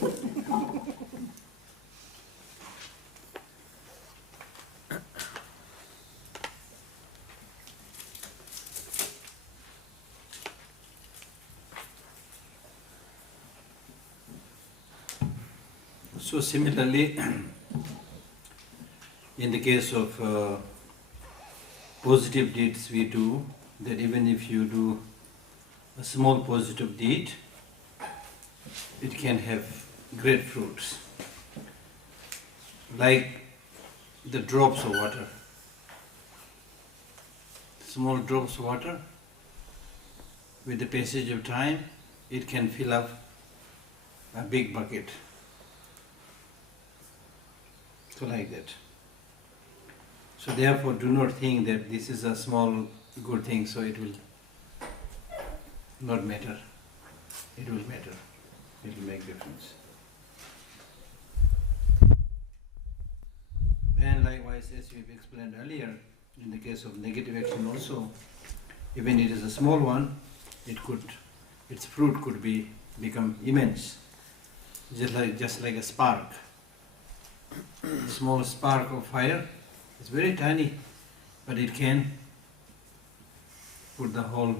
So similarly, in the case of positive deeds we do, that even if you do a small positive deed, it can have great fruits. Like the drops of water. Small drops of water, with the passage of time, it can fill up a big bucket. So like that. So therefore do not think that this is a small good thing, so it will not matter. It will matter. It will make difference. And likewise, as we've explained earlier, in the case of negative action also, even it is a small one, its fruit could become immense, just like a spark. A small spark of fire is very tiny, but it can put the whole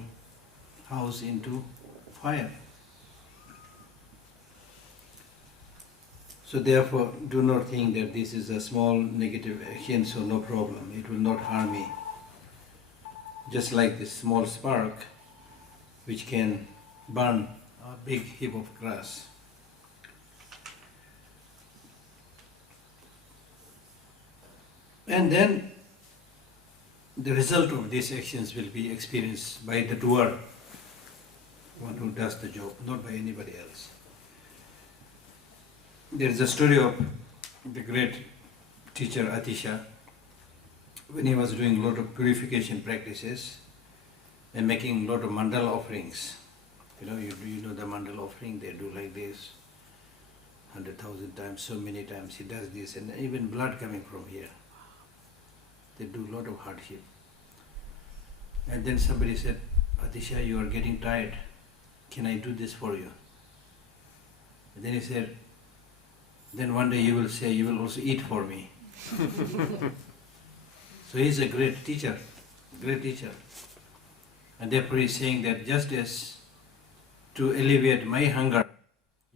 house into fire. So therefore, do not think that this is a small negative action, so no problem, it will not harm me. Just like this small spark, which can burn a big heap of grass. And then the result of these actions will be experienced by the doer, one who does the job, not by anybody else. There is a story of the great teacher Atisha, when he was doing a lot of purification practices and making a lot of mandala offerings. You know the mandala offering, they do like this, 100,000 times, so many times he does this, and even blood coming from here. They do a lot of hardship. And then somebody said, Atisha, you are getting tired. Can I do this for you? And then he said, then one day you will say, you will also eat for me. So he is a great teacher, great teacher. And therefore he is saying that just as to alleviate my hunger,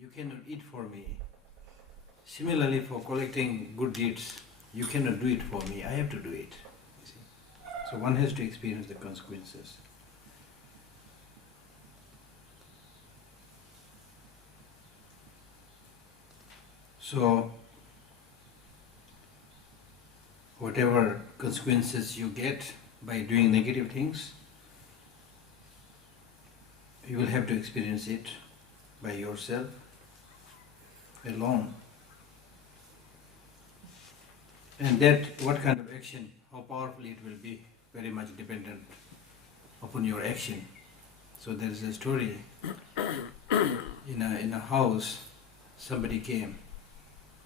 you cannot eat for me. Similarly, for collecting good deeds, you cannot do it for me, I have to do it. You see? So one has to experience the consequences. So, whatever consequences you get by doing negative things, you will have to experience it by yourself, alone. And that, what kind of action, how powerful it will be, very much dependent upon your action. So there is a story, in a house, somebody came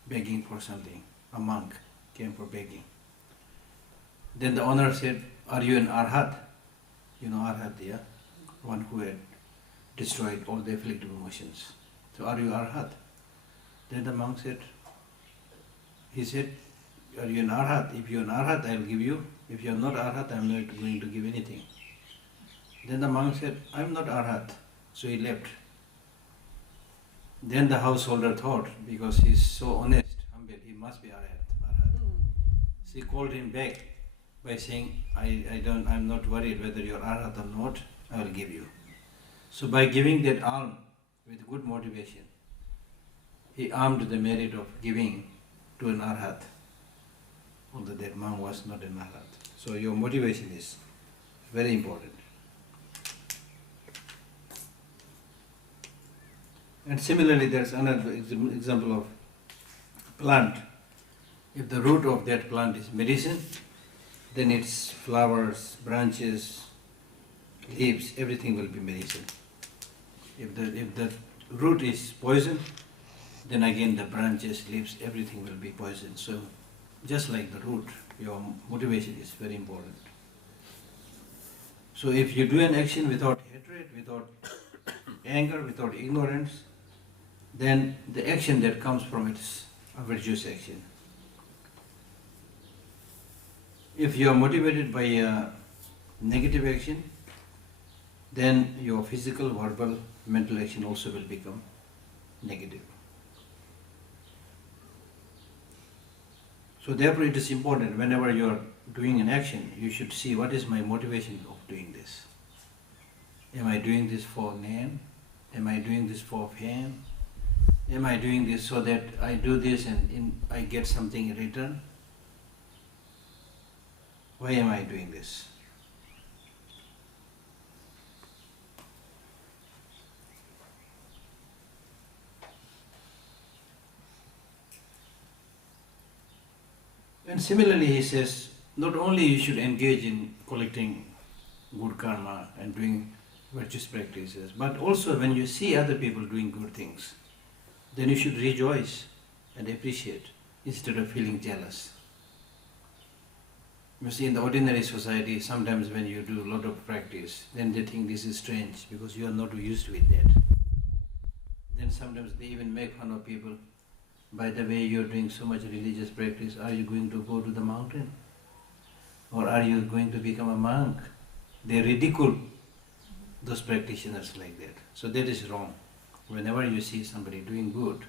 begging for something, a monk came for begging. Then the owner said, are you an arhat? You know arhat, yeah? One who had destroyed all the afflictive emotions. So are you arhat? Then the monk said, he said, are you an arhat? If you are an arhat, I will give you. If you are not arhat, I am not going to give anything. Then the monk said, I am not arhat. So he left. Then the householder thought, because he is so honest, humble, he must be arhat. So he called him back by saying, I am not worried whether you are arhat or not, I will give you. So by giving that alms with good motivation, he earned the merit of giving to an arhat, although that monk was not an arhat. So your motivation is very important. And similarly, there is another example of plant. If the root of that plant is medicine, then its flowers, branches, leaves, everything will be medicine. If the root is poison, then again the branches, leaves, everything will be poison. So just like the root, your motivation is very important. So if you do an action without hatred, without anger, without ignorance, then the action that comes from it is a virtuous action. If you are motivated by a negative action, then your physical, verbal, mental action also will become negative. So therefore it is important, whenever you are doing an action, you should see what is my motivation of doing this. Am I doing this for name? Am I doing this for fame? Am I doing this so that I do this and I get something in return? Why am I doing this? And similarly, he says, not only you should engage in collecting good karma and doing virtuous practices, but also when you see other people doing good things, then you should rejoice and appreciate instead of feeling jealous. You see, in the ordinary society, sometimes when you do a lot of practice, then they think this is strange because you are not used with that. Then sometimes they even make fun of people. By the way, you are doing so much religious practice, are you going to go to the mountain? Or are you going to become a monk? They ridicule those practitioners like that. So that is wrong. Whenever you see somebody doing good,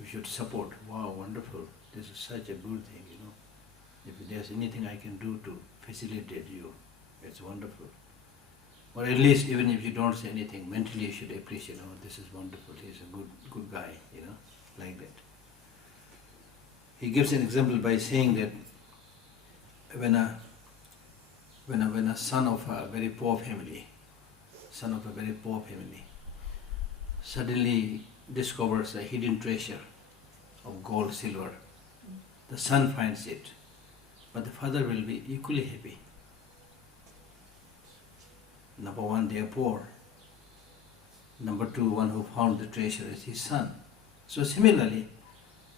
you should support. Wow, wonderful. This is such a good thing, you know. If there's anything I can do to facilitate you, it's wonderful. Or at least even if you don't say anything, mentally you should appreciate, oh, this is wonderful, he's a good guy, you know, like that. He gives an example by saying that when a son of a very poor family, suddenly discovers a hidden treasure of gold, silver, the son finds it, but the father will be equally happy. Number one, they are poor. Number two, one who found the treasure is his son. So similarly,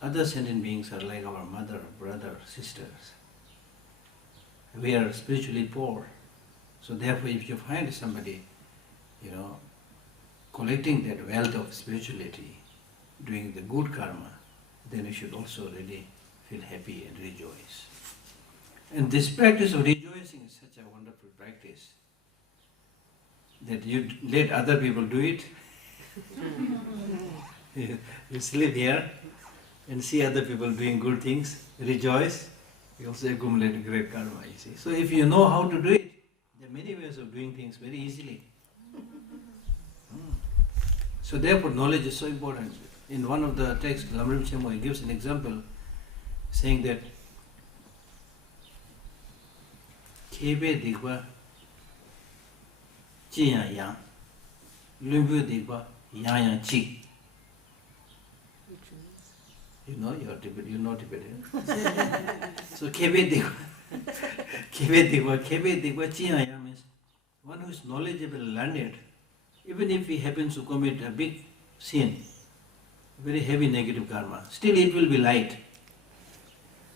other sentient beings are like our mother, brother, sisters. We are spiritually poor. So therefore, if you find somebody, you know, collecting that wealth of spirituality, doing the good karma, then you should also really feel happy and rejoice. And this practice of rejoicing is such a wonderful practice that you let other people do it. You sleep here and see other people doing good things, rejoice, you also accumulate great karma, you see. So if you know how to do it, there are many ways of doing things very easily. So therefore knowledge is so important. In one of the texts, Lamrim Chemo, he gives an example saying that Kebe Digba Chiya Yang, Lumbu Digba Yang Chi. You know, you know Tibetan. So Kebe Digba Chiya Yang means one who is knowledgeable, learned, even if he happens to commit a big sin, very heavy negative karma, still it will be light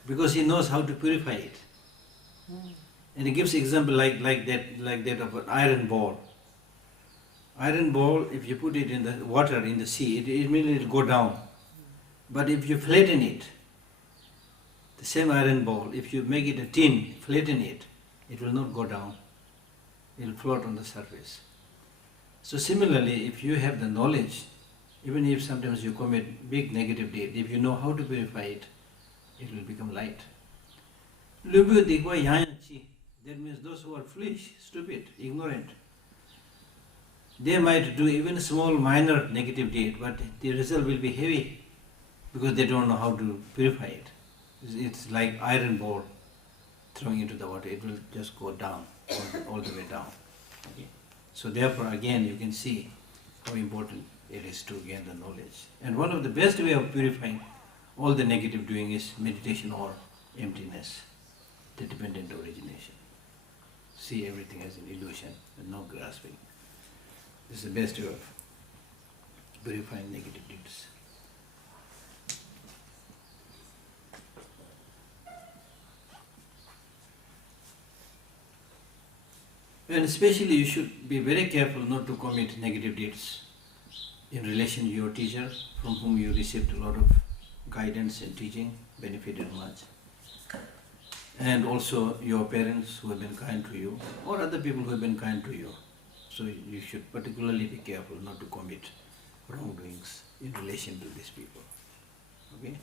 because he knows how to purify it. And he gives example like that of an iron ball. Iron ball, if you put it in the water, in the sea, it immediately will go down. But if you flatten it, the same iron ball, if you make it a tin, flatten it, it will not go down. It will float on the surface. So similarly, if you have the knowledge, even if sometimes you commit big negative deed, if you know how to purify it, it will become light. Lumbu Digwa Yaya Chi, that means those who are foolish, stupid, ignorant, they might do even small minor negative deed, but the result will be heavy because they don't know how to purify it. It's like iron ball throwing into the water, it will just go down, all the way down. Okay. So therefore again you can see how important it is to gain the knowledge. And one of the best way of purifying all the negative doing is meditation or emptiness, the dependent origination. See everything as an illusion and no grasping. This is the best way of purifying negative deeds. And especially you should be very careful not to commit negative deeds in relation to your teacher, from whom you received a lot of guidance and teaching, benefited much. And also your parents who have been kind to you, or other people who have been kind to you. So you should particularly be careful not to commit wrongdoings in relation to these people. Okay?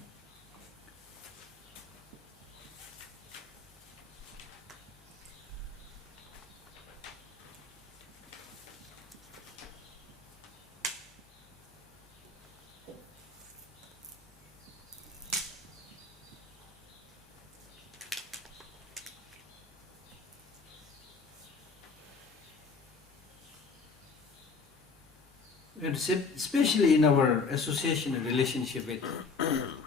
And especially in our association and relationship with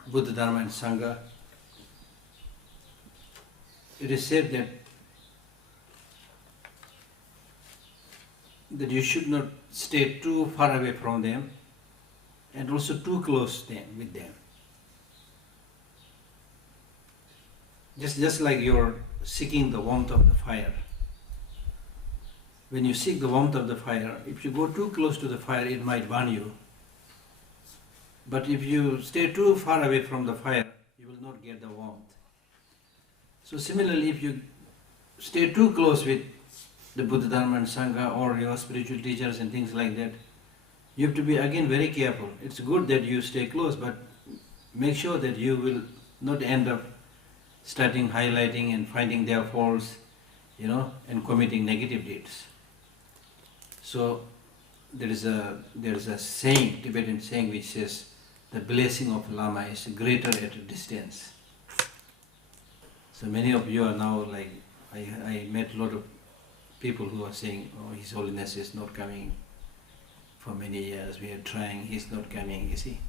Buddha, Dharma and Sangha, it is said that you should not stay too far away from them and also too close with them. Just like you're seeking the warmth of the fire. When you seek the warmth of the fire, if you go too close to the fire, it might burn you. But if you stay too far away from the fire, you will not get the warmth. So similarly, if you stay too close with the Buddha, Dharma and Sangha or your spiritual teachers and things like that, you have to be again very careful. It's good that you stay close, but make sure that you will not end up starting highlighting and finding their faults, and committing negative deeds. So there is a saying, Tibetan saying, which says the blessing of Lama is greater at a distance. So many of you are now like, I met a lot of people who are saying, oh, His Holiness is not coming for many years, we are trying, He's not coming, you see.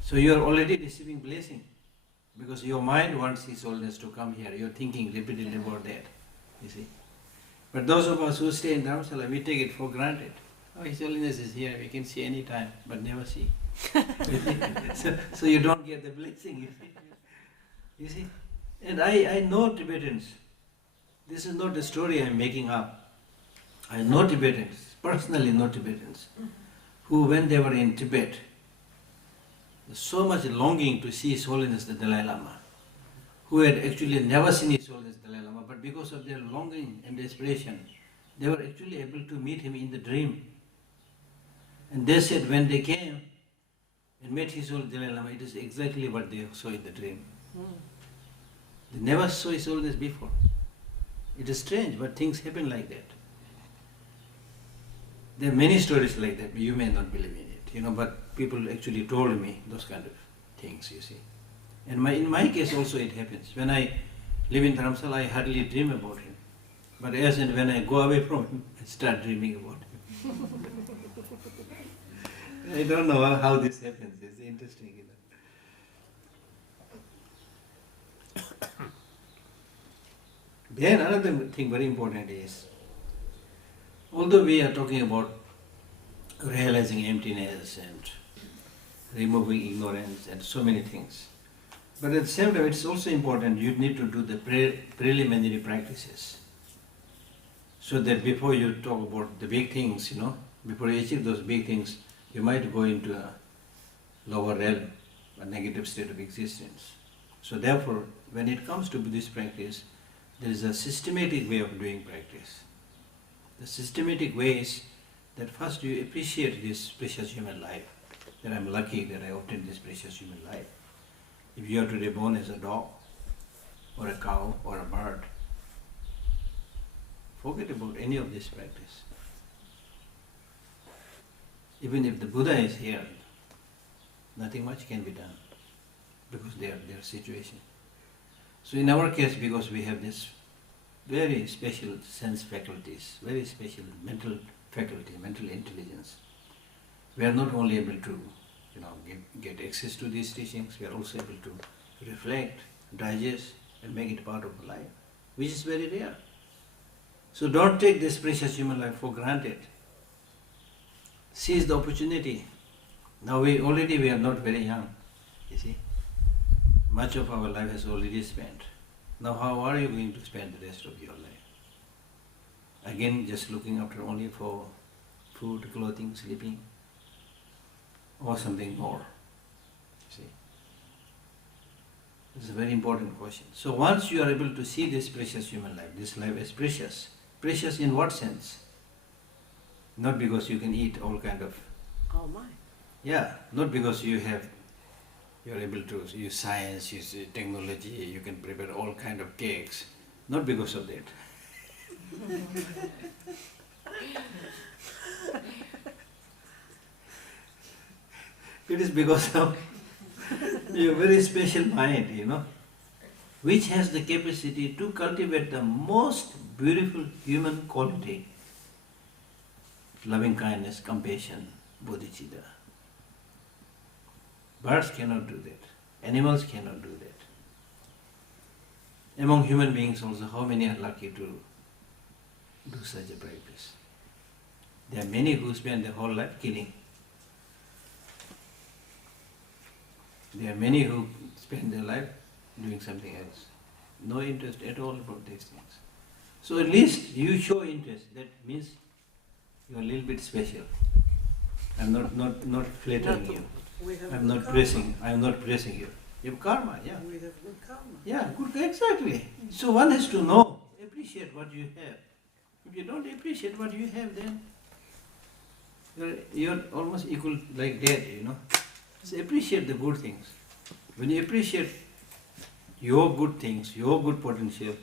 So you are already receiving blessing because your mind wants His Holiness to come here. You are thinking repeatedly about that, you see. But those of us who stay in Dharamsala, we take it for granted. Oh, His Holiness is here, we can see any time, but never see. so you don't get the blessing, you see. You see? And I know Tibetans. This is not a story I'm making up. I know Tibetans, personally know Tibetans, who when they were in Tibet, so much longing to see His Holiness the Dalai Lama, who had actually never seen His Holiness the Dalai Lama, but because of their longing and desperation, they were actually able to meet him in the dream. And they said when they came and met His Holiness Dalai Lama, it is exactly what they saw in the dream. They never saw His Holiness before. It is strange, but things happen like that. There are many stories like that, but you may not believe in it, but people actually told me those kind of things, you see. And in my case also it happens. When I live in Dharamsala, I hardly dream about him. But as and when I go away from him, I start dreaming about him. I don't know how this happens. It's interesting, Then another thing very important is, although we are talking about realizing emptiness and removing ignorance and so many things, but at the same time it's also important you need to do the preliminary practices, so that before you talk about the big things, before you achieve those big things, you might go into a lower realm, a negative state of existence. So therefore, when it comes to Buddhist practice, there is a systematic way of doing practice. The systematic way is that first you appreciate this precious human life, that I'm lucky that I obtained this precious human life. If you are to be born as a dog, or a cow, or a bird, forget about any of this practice. Even if the Buddha is here, nothing much can be done, because their situation. So in our case, because we have this very special sense faculties, very special mental faculty, mental intelligence, we are not only able to get access to these teachings, we are also able to reflect, digest and make it part of our life, which is very rare. So don't take this precious human life for granted. Seize the opportunity. Now we are not very young, you see. Much of our life has already spent. Now how are you going to spend the rest of your life? Again, just looking after only for food, clothing, sleeping? or something more? See, this is a very important question. So once you are able to see this precious human life, this life is precious. Precious in what sense? Not because you can eat all kind of... Oh my. Yeah, not because you're able to use science, use technology, you can prepare all kind of cakes. Not because of that. It is because of your very special mind, which has the capacity to cultivate the most beautiful human quality: loving kindness, compassion, bodhicitta. Birds cannot do that. Animals cannot do that. Among human beings also, how many are lucky to do such a practice? There are many who spend their whole life killing. There are many who spend their life doing something else. No interest at all about these things. So at least you show interest. That means you're a little bit special. I'm not flattering you. I'm not pressing you. You have karma, yeah. We have good karma. Yeah, good, exactly. So one has to know, appreciate what you have. If you don't appreciate what you have, then you're almost equal like dead, So appreciate the good things. When you appreciate your good things, your good potential,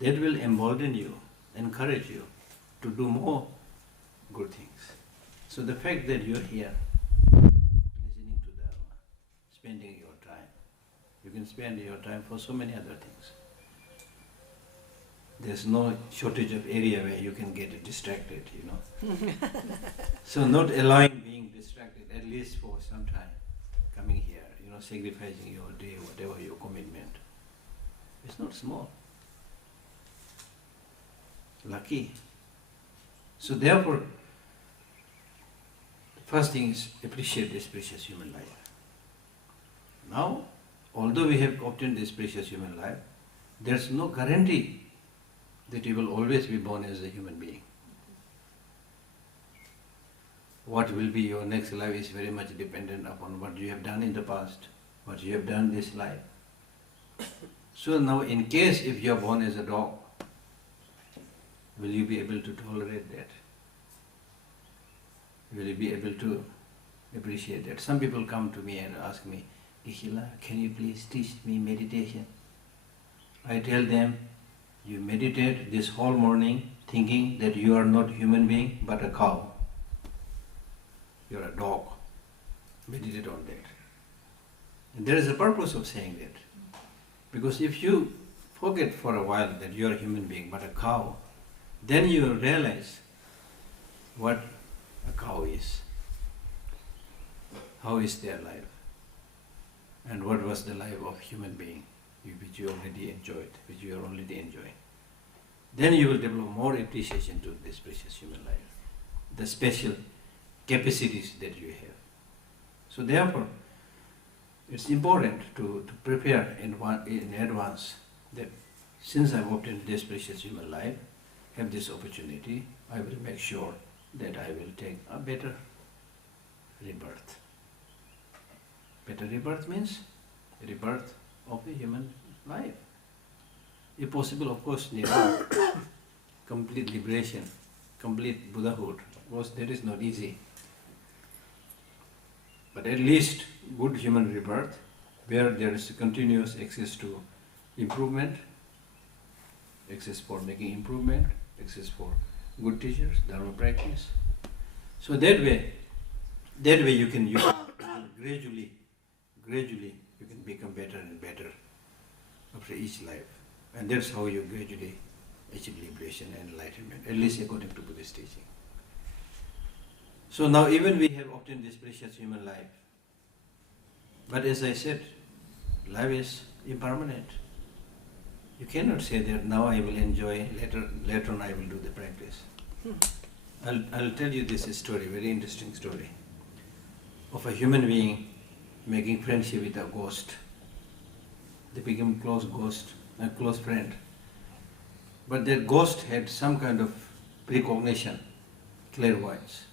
that will embolden you, encourage you to do more good things. So the fact that you're here, listening to Dharma, spending your time, you can spend your time for so many other things. There's no shortage of area where you can get distracted, So not allowing being distracted, at least for some time, coming here, sacrificing your day, whatever your commitment. It's not small. Lucky. So therefore, the first thing is appreciate this precious human life. Now, although we have obtained this precious human life, there's no guarantee that you will always be born as a human being. What will be your next life is very much dependent upon what you have done in the past, what you have done this life. So now, in case if you are born as a dog, will you be able to tolerate that? Will you be able to appreciate that? Some people come to me and ask me, Geshe, can you please teach me meditation? I tell them, you meditate this whole morning thinking that you are not human being but a cow. You are a dog. Meditate on that. And there is a purpose of saying that. Because if you forget for a while that you are a human being but a cow, then you will realize what a cow is. How is their life? And what was the life of human being which you already enjoyed, which you are already enjoying. Then you will develop more appreciation to this precious human life, the special capacities that you have. So therefore, it's important to prepare in advance that since I've obtained this precious human life, have this opportunity, I will make sure that I will take a better rebirth. Better rebirth means rebirth of the human life. If possible, of course, complete liberation, complete Buddhahood. Of course, that is not easy. But at least good human rebirth, where there is continuous access to improvement, access for making improvement, access for good teachers, Dharma practice. So that way you can gradually you can become better and better after each life. And that's how you gradually achieve liberation and enlightenment, at least according to Buddhist teaching. So now even we have obtained this precious human life, but as I said, life is impermanent. You cannot say that now I will enjoy, later on I will do the practice. I'll tell you this story, very interesting story, of a human being making friendship with a ghost. They became a close friend. But that ghost had some kind of precognition, clairvoyance.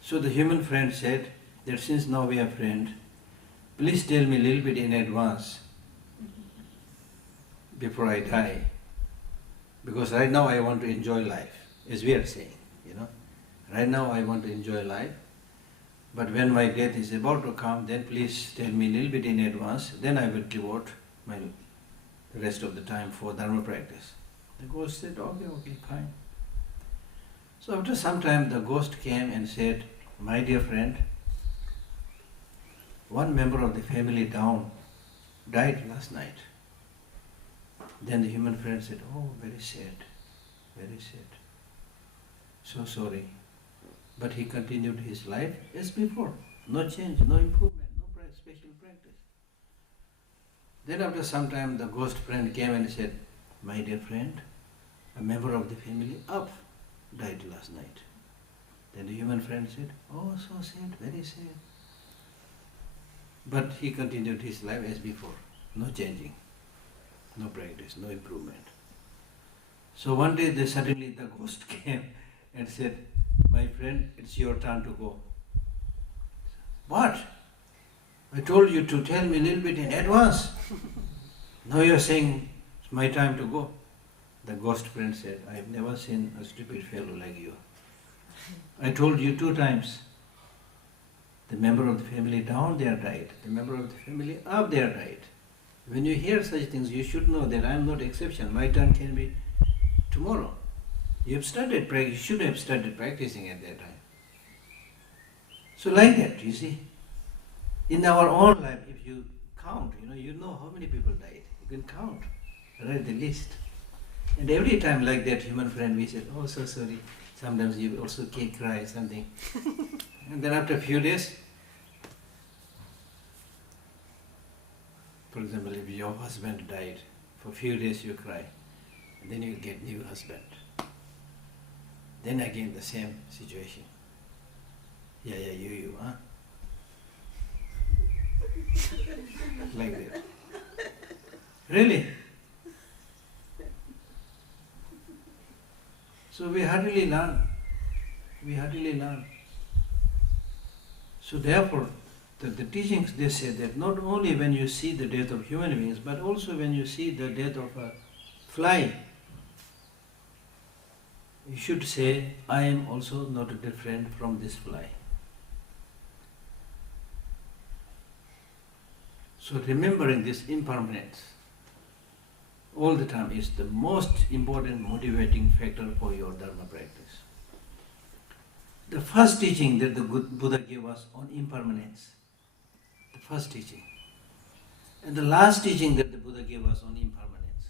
So the human friend said, that since now we are friends, please tell me a little bit in advance before I die, because right now I want to enjoy life, as we are saying, you know. Right now I want to enjoy life, but when my death is about to come, then please tell me a little bit in advance, then I will devote my rest of the time for Dharma practice. The ghost said, okay, fine. So after some time the ghost came and said, my dear friend, one member of the family down died last night. Then the human friend said, oh, very sad, very sad. So sorry. But he continued his life as before. No change, no improvement, no special practice. Then after some time the ghost friend came and said, my dear friend, a member of the family up died last night. Then the human friend said, oh, so sad, very sad. But he continued his life as before, no changing, no practice, no improvement. So one day suddenly the ghost came and said, my friend, it's your turn to go. What? I told you to tell me a little bit in advance. Now you're saying it's my time to go. The ghost friend said, I have never seen a stupid fellow like you. I told you 2 times. The member of the family down there died. The member of the family up there died. When you hear such things, you should know that I am not exception. My turn can be tomorrow. You should have started practicing at that time. So like that, you see. In our own life, if you count, you know how many people died. You can count, write the list. And every time like that human friend, we said, oh, so sorry. Sometimes you also cry something. And then after a few days, for example, if your husband died, for a few days you cry, and then you get new husband. Then again the same situation. Yeah, you, huh? Like that. Really? So we hardly learn. So therefore, the teachings, they say that not only when you see the death of human beings, but also when you see the death of a fly, you should say, I am also not different from this fly. So remembering this impermanence all the time is the most important motivating factor for your Dharma practice. The first teaching that the Buddha gave us on impermanence, the first teaching, and the last teaching that the Buddha gave us on impermanence.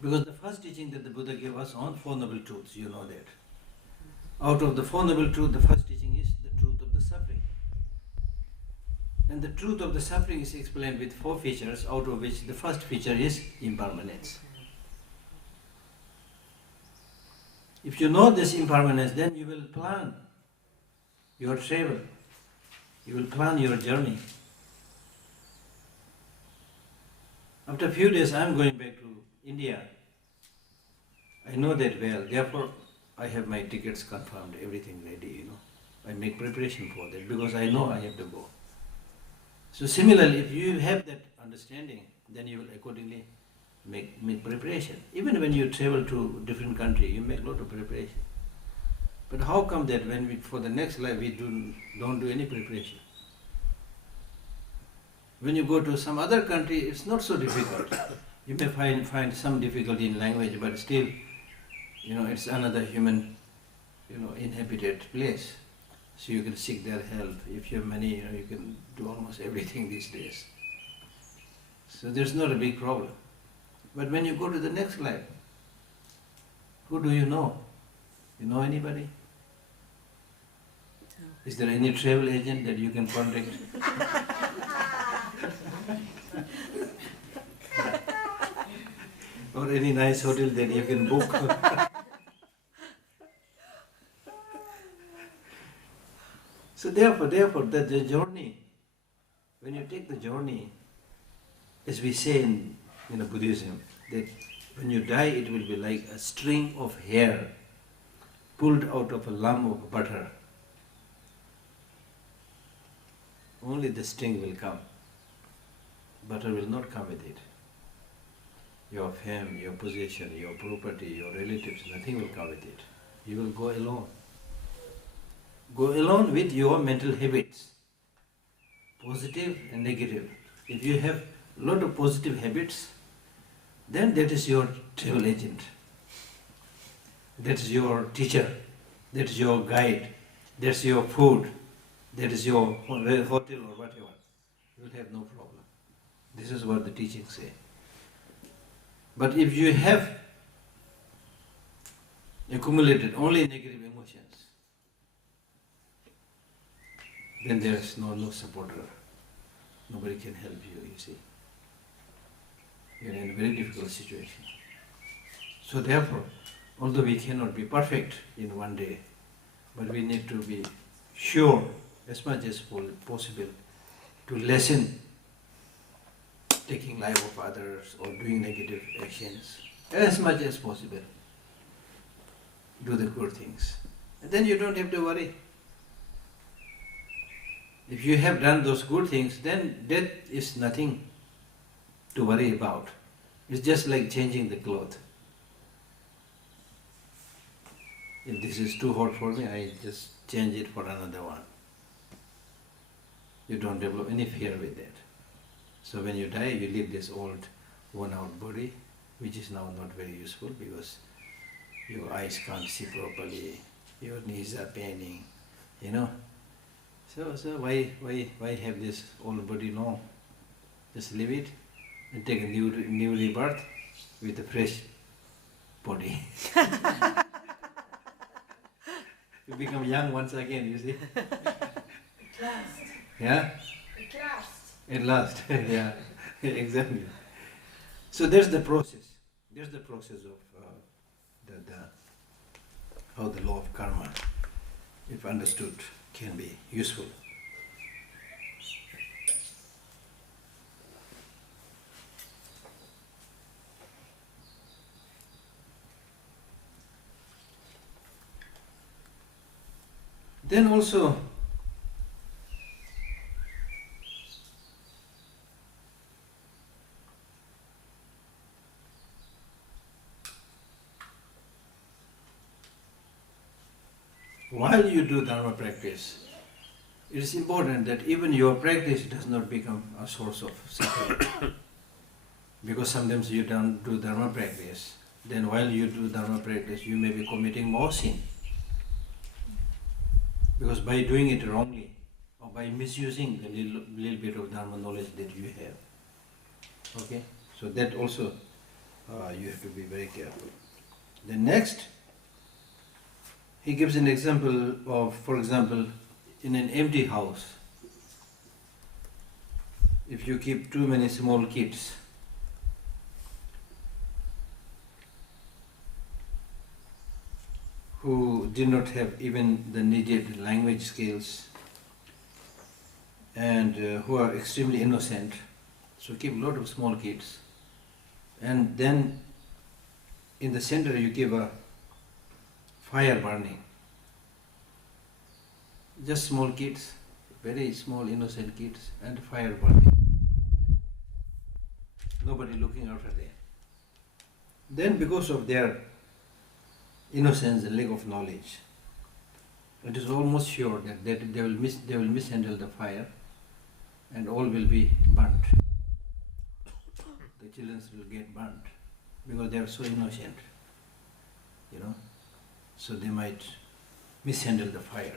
Because the first teaching that the Buddha gave us on Four Noble Truths, you know that. Out of the Four Noble Truths, the first teaching is the truth of the suffering. And the truth of the suffering is explained with 4 features, out of which the first feature is impermanence. If you know this impermanence, then you will plan your travel. You will plan your journey. After a few days, I am going back to India. I know that well. Therefore, I have my tickets confirmed, everything ready, I make preparation for that because I know I have to go. So similarly, if you have that understanding, then you will accordingly make preparation. Even when you travel to different country, you make a lot of preparation. But how come that when for the next life we don't do any preparation? When you go to some other country, it's not so difficult. You may find some difficulty in language, but still, it's another human, inhabited place. So you can seek their help. If you have money, you can do almost everything these days. So there's not a big problem. But when you go to the next life, who do you know? You know anybody? No. Is there any travel agent that you can contact? Or any nice hotel that you can book? So therefore, the journey, when you take the journey, as we say in Buddhism, that when you die, it will be like a string of hair pulled out of a lump of butter. only the sting will come. Butter will not come with it. Your fame, your possession, your property, your relatives, nothing will come with it. You will go alone. Go alone with your mental habits, positive and negative. If you have a lot of positive habits, then that is your travel agent. That's your teacher. That's your guide. That's your food. That is your hotel or whatever. You will have no problem. This is what the teachings say. But if you have accumulated only negative emotions, then there is no supporter. Nobody can help you, you see. You are in a very difficult situation. So therefore, although we cannot be perfect in one day, but we need to be sure as much as possible to lessen taking life of others or doing negative actions as much as possible. Do the good things. And then you don't have to worry. If you have done those good things, then death is nothing to worry about. It's just like changing the cloth. If this is too hot for me, I just change it for another one. You don't develop any fear with that. So when you die, you leave this old, worn-out body, which is now not very useful because your eyes can't see properly, your knees are paining, you know. So why have this old body long? Just leave it and take a new rebirth with a fresh body. You become young once again, you see. At last. Yeah? At last. At last, yeah, exactly. So there's the process. There's the process of how the law of karma, if understood, can be useful. Then also, while you do Dharma practice, it is important that even your practice does not become a source of suffering. Because sometimes you don't do Dharma practice, then while you do Dharma practice, you may be committing more sin. Because by doing it wrongly, or by misusing the little bit of Dharma knowledge that you have. Okay? So that also you have to be very careful. The next, he gives an example of, for example, in an empty house, if you keep too many small kids, who did not have even the needed language skills and who are extremely innocent, so keep a lot of small kids, and then in the center you give a fire burning. Just small kids, very small innocent kids, and fire burning. Nobody looking after them. Then because of their innocence and lack of knowledge, it is almost sure that they will mishandle the fire and all will be burnt. The children will get burnt because they are so innocent, you know. So they might mishandle the fire.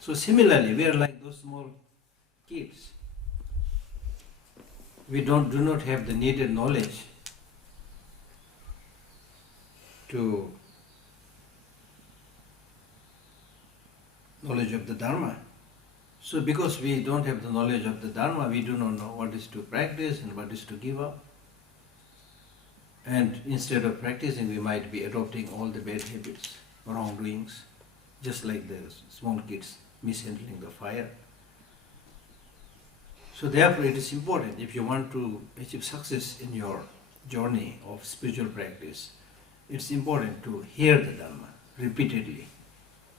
So similarly, we are like those small kids. We do not have the needed knowledge to knowledge of the Dharma. So because we don't have the knowledge of the Dharma, we do not know what is to practice and what is to give up. And instead of practicing, we might be adopting all the bad habits, wrongdoings, just like the small kids mishandling the fire. So therefore it is important, if you want to achieve success in your journey of spiritual practice, it's important to hear the Dharma repeatedly.